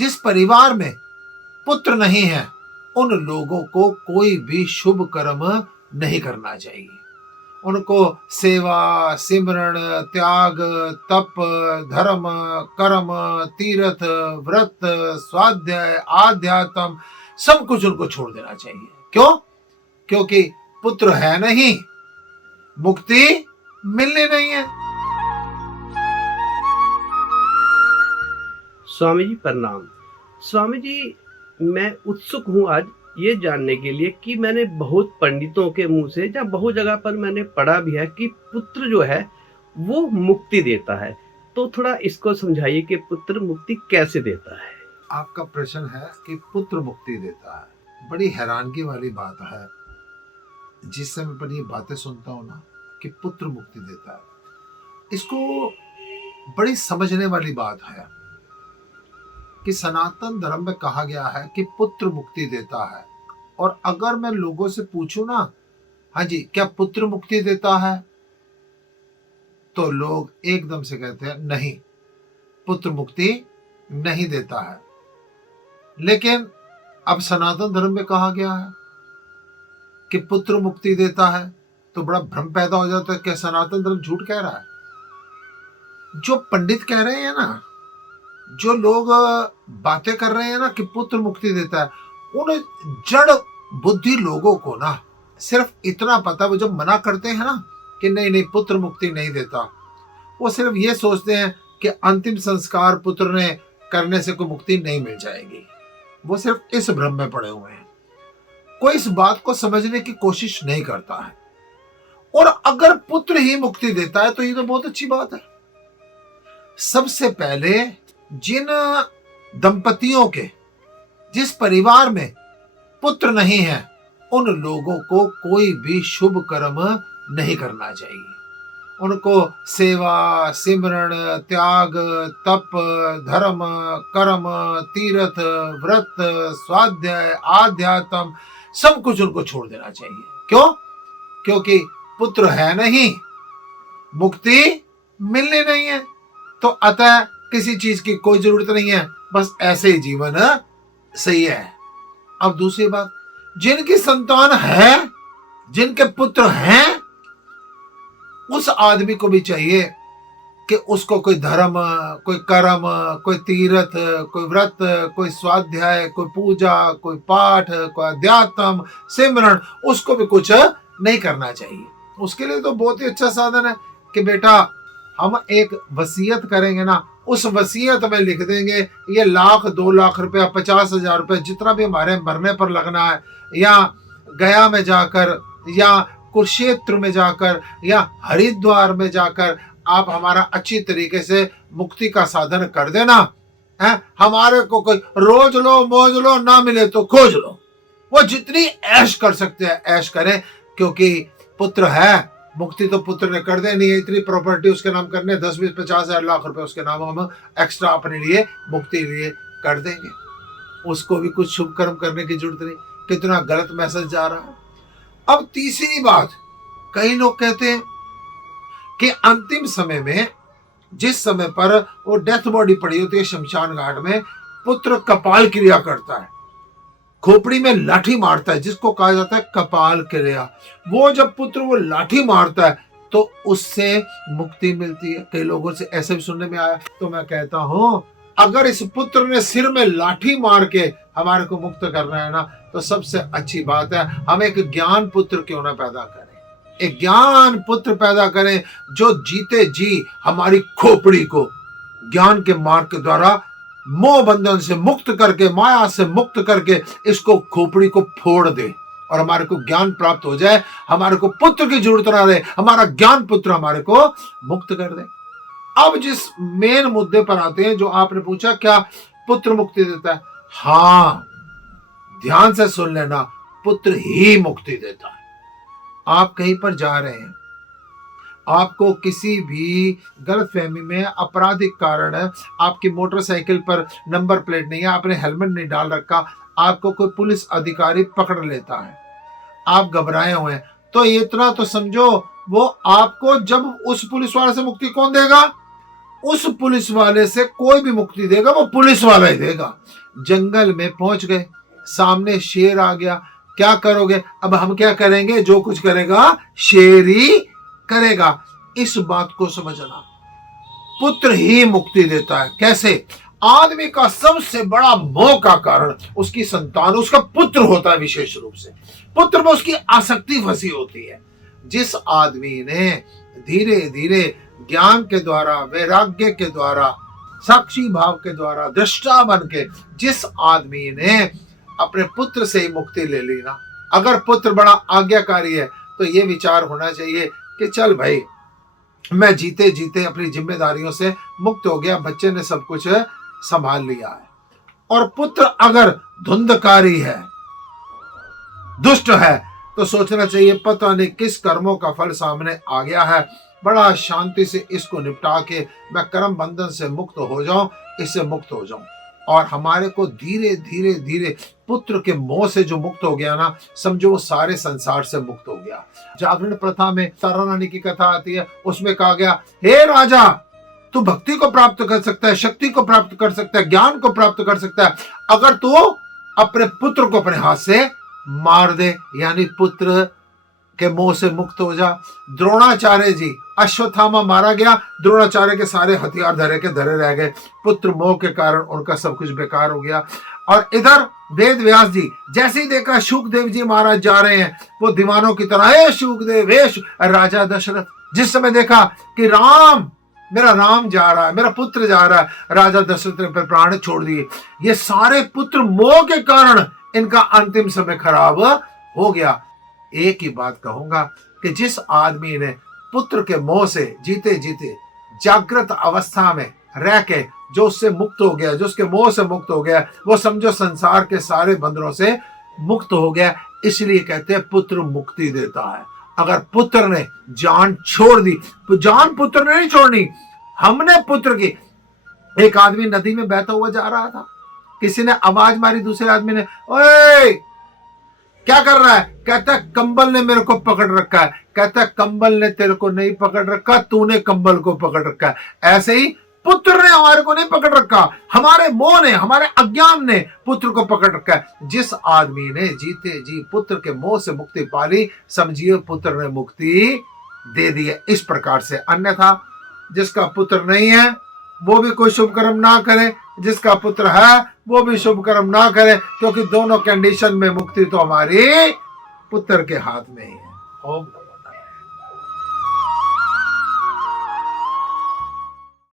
जिस परिवार में पुत्र नहीं है उन लोगों को कोई भी शुभ कर्म नहीं करना चाहिए। उनको सेवा, सिमरण, त्याग, तप, धर्म, कर्म, तीर्थ, व्रत, स्वाध्याय, आध्यात्म सब कुछ उनको छोड़ देना चाहिए। क्यों? क्योंकि पुत्र है नहीं, मुक्ति मिलनी नहीं है। स्वामी जी प्रणाम। स्वामी जी, मैं उत्सुक हूँ आज ये जानने के लिए कि मैंने बहुत पंडितों के मुंह से या बहुत जगह पर मैंने पढ़ा भी है कि पुत्र जो है वो मुक्ति देता है। तो थोड़ा इसको समझाइए कि पुत्र मुक्ति कैसे देता है। आपका प्रश्न है कि पुत्र मुक्ति देता है। बड़ी हैरानगी वाली बात है जिस समय पर ये बातें सुनता हूं ना कि पुत्र मुक्ति देता है, इसको बड़ी समझने वाली बात है कि सनातन धर्म में कहा गया है कि पुत्र मुक्ति देता है। और अगर मैं लोगों से पूछूं ना, हाँ जी क्या पुत्र मुक्ति देता है, तो लोग एकदम से कहते हैं नहीं, पुत्र मुक्ति नहीं देता है। लेकिन अब सनातन धर्म में कहा गया है कि पुत्र मुक्ति देता है, तो बड़ा भ्रम पैदा हो जाता है कि सनातन धर्म झूठ कह रहा है। जो पंडित कह रहे हैं ना, जो लोग बातें कर रहे हैं ना कि पुत्र मुक्ति देता है, उन जड़ बुद्धि लोगों को ना सिर्फ इतना पता, वो जब मना करते हैं ना कि नहीं नहीं पुत्र मुक्ति नहीं देता, वो सिर्फ ये सोचते हैं कि अंतिम संस्कार पुत्र ने करने से कोई मुक्ति नहीं मिल जाएगी। वो सिर्फ इस भ्रम में पड़े हुए हैं, कोई इस बात को समझने की कोशिश नहीं करता है। और अगर पुत्र ही मुक्ति देता है तो ये तो बहुत अच्छी बात है। सबसे पहले जिन दंपतियों के, जिस परिवार में पुत्र नहीं है उन लोगों को कोई भी शुभ कर्म नहीं करना चाहिए। उनको सेवा, सिमरण, त्याग, तप, धर्म, कर्म, तीर्थ, व्रत, स्वाध्याय, आध्यात्म सब कुछ उनको छोड़ देना चाहिए। क्यों? क्योंकि पुत्र है नहीं, मुक्ति मिलनी नहीं है। तो अतः किसी चीज की कोई जरूरत नहीं है, बस ऐसे ही जीवन सही है। अब दूसरी बात, जिनकी संतान है, जिनके पुत्र हैं, उस आदमी को भी चाहिए कि उसको कोई धर्म, कोई कर्म, कोई तीर्थ, कोई व्रत, कोई स्वाध्याय, कोई पूजा, कोई पाठ, कोई अध्यात्म, सिमरण, उसको भी कुछ नहीं करना चाहिए। उसके लिए तो बहुत ही अच्छा साधन है कि बेटा हम एक वसीयत करेंगे ना, उस वसीयत में लिख देंगे ये 1,00,000, 2,00,000 रुपया, 50,000 रुपया, जितना भी हमारे मरने पर लगना है, या गया में जाकर, या कुरुक्षेत्र में जाकर, या हरिद्वार में जाकर आप हमारा अच्छी तरीके से मुक्ति का साधन कर देना है। हमारे को कोई रोज लो, मौज लो, ना मिले तो खोज लो। वो जितनी ऐश कर सकते हैं ऐश करें, क्योंकि पुत्र है, मुक्ति तो पुत्र ने कर देनी है। इतनी प्रॉपर्टी उसके नाम करने, 10, 20, 50,000, लाख रुपए उसके नाम हम एक्स्ट्रा अपने लिए मुक्ति लिए कर देंगे। उसको भी कुछ शुभ कर्म करने की जरूरत नहीं। कितना गलत मैसेज जा रहा है। अब तीसरी बात, कई लोग कहते हैं कि अंतिम समय में, जिस समय पर वो डेथ बॉडी पड़ी होती है शमशान घाट में, पुत्र कपाल क्रिया करता है, खोपड़ी में लाठी मारता है, जिसको कहा जाता है कपाल क्रिया। वो जब पुत्र वो लाठी मारता है तो उससे मुक्ति मिलती है। कई लोगों से ऐसे भी सुनने में आया। तो मैं कहता हूं, अगर इस पुत्र ने सिर में लाठी मार के हमारे को मुक्त करना है ना, तो सबसे अच्छी बात है हम एक ज्ञान पुत्र क्यों ना पैदा करें। एक ज्ञान पुत्र पैदा करें जो जीते जी हमारी खोपड़ी को ज्ञान के मार्ग के द्वारा मोह बंधन से मुक्त करके, माया से मुक्त करके, इसको खोपड़ी को फोड़ दे और हमारे को ज्ञान प्राप्त हो जाए। हमारे को पुत्र की जरूरत ना रहे, हमारा ज्ञान पुत्र हमारे को मुक्त कर दे। अब जिस मेन मुद्दे पर आते हैं जो आपने पूछा, क्या पुत्र मुक्ति देता है? हाँ, ध्यान से सुन लेना, पुत्र ही मुक्ति देता है। आप कहीं पर जा रहे हैं, आपको किसी भी गलतफहमी में, आपराधिक कारण है, आपकी मोटरसाइकिल पर नंबर प्लेट नहीं है, आपने हेलमेट नहीं डाल रखा, आपको कोई पुलिस अधिकारी पकड़ लेता है, आप घबराए हुए हैं, तो इतना तो समझो वो आपको, जब उस पुलिस वाले से मुक्ति कौन देगा? उस पुलिस वाले से कोई भी मुक्ति देगा वो पुलिस वाला ही देगा। जंगल में पहुंच गए, सामने शेर आ गया, क्या करोगे? अब हम क्या करेंगे? जो कुछ करेगा शेर ही करेगा। इस बात को समझना, पुत्र ही मुक्ति देता है। कैसे? आदमी का सबसे बड़ा मोह का कारण उसकी संतान, उसका पुत्र होता है। विशेष रूप से पुत्र में उसकी आसक्ति फंसी होती है। जिस आदमी ने धीरे धीरे ज्ञान के द्वारा, वैराग्य के द्वारा, साक्षी भाव के द्वारा, दृष्टा बन के जिस आदमी ने अपने पुत्र से ही मुक्ति ले ली ना, अगर पुत्र बड़ा आज्ञाकारी है तो ये विचार होना चाहिए कि चल भाई, मैं जीते जीते अपनी जिम्मेदारियों से मुक्त हो गया, बच्चे ने सब कुछ संभाल लिया है। और पुत्र अगर धुंधकारी है, दुष्ट है, तो सोचना चाहिए पता नहीं किस कर्मों का फल सामने आ गया है, बड़ा शांति से इसको निपटा के मैं कर्म बंधन से मुक्त हो जाऊं, इससे मुक्त हो जाऊं। और हमारे को धीरे धीरे धीरे पुत्र के मोह से जो मुक्त हो गया ना, समझो वो सारे संसार से मुक्त हो गया। जागरण प्रथा में तारा रानी की कथा आती है, उसमें कहा गया, हे राजा, तू भक्ति को प्राप्त कर सकता है, शक्ति को प्राप्त कर सकता है, ज्ञान को प्राप्त कर सकता है, अगर तू अपने पुत्र को अपने हाथ से मार दे, यानी पुत्र के मोह से मुक्त हो जा। द्रोणाचार्य जी, अश्वत्थामा मारा गया, द्रोणाचार्य के सारे हथियार धरे के धरे रह गए, पुत्र मोह के कारण उनका सब कुछ बेकार हो गया। और इधर वेद व्यास जी, जैसे ही देखा शुकदेव जी महाराज जा रहे हैं, वो दीवानों की तरह, हे शुकदेव, हे राजा दशरथ, जिस समय देखा कि राम, मेरा राम जा रहा है, मेरा पुत्र जा रहा है, राजा दशरथ ने प्राण छोड़ दिए। ये सारे पुत्र मोह के कारण इनका अंतिम समय खराब हो गया। एक ही बात कहूंगा कि जिस आदमी ने पुत्र के मोह से जीते जीते जागृत अवस्था में रह के जो उससे मुक्त हो गया, जो उसके मोह से मुक्त हो गया, वो समझो संसार के सारे बंधनों से मुक्त हो गया। इसलिए कहते हैं पुत्र मुक्ति देता है। अगर पुत्र ने जान छोड़ दी, तो जान पुत्र ने नहीं छोड़नी, हमने पुत्र की। एक आदमी नदी में बहता हुआ जा रहा था, किसी ने आवाज मारी, दूसरे आदमी ने, ओए क्या कर रहा है? कहता है कंबल ने मेरे को पकड़ रखा है। कहता है कंबल ने तेरे को नहीं पकड़ रखा, तूने कंबल को पकड़ रखा है। ऐसे ही पुत्र ने हमारे को नहीं पकड़ रखा, हमारे मोह ने, हमारे अज्ञान ने पुत्र को पकड़ रखा है। जिस आदमी ने जीते जी पुत्र के मोह से मुक्ति पाली, समझिए पुत्र ने मुक्ति दे दी है। इस प्रकार से अन्यथा जिसका पुत्र नहीं है वो भी कोई शुभ कर्म ना करे, जिसका पुत्र है वो भी शुभ कर्म ना करे, क्योंकि दोनों कंडीशन में मुक्ति तो हमारी पुत्र के हाथ में ही है। ओम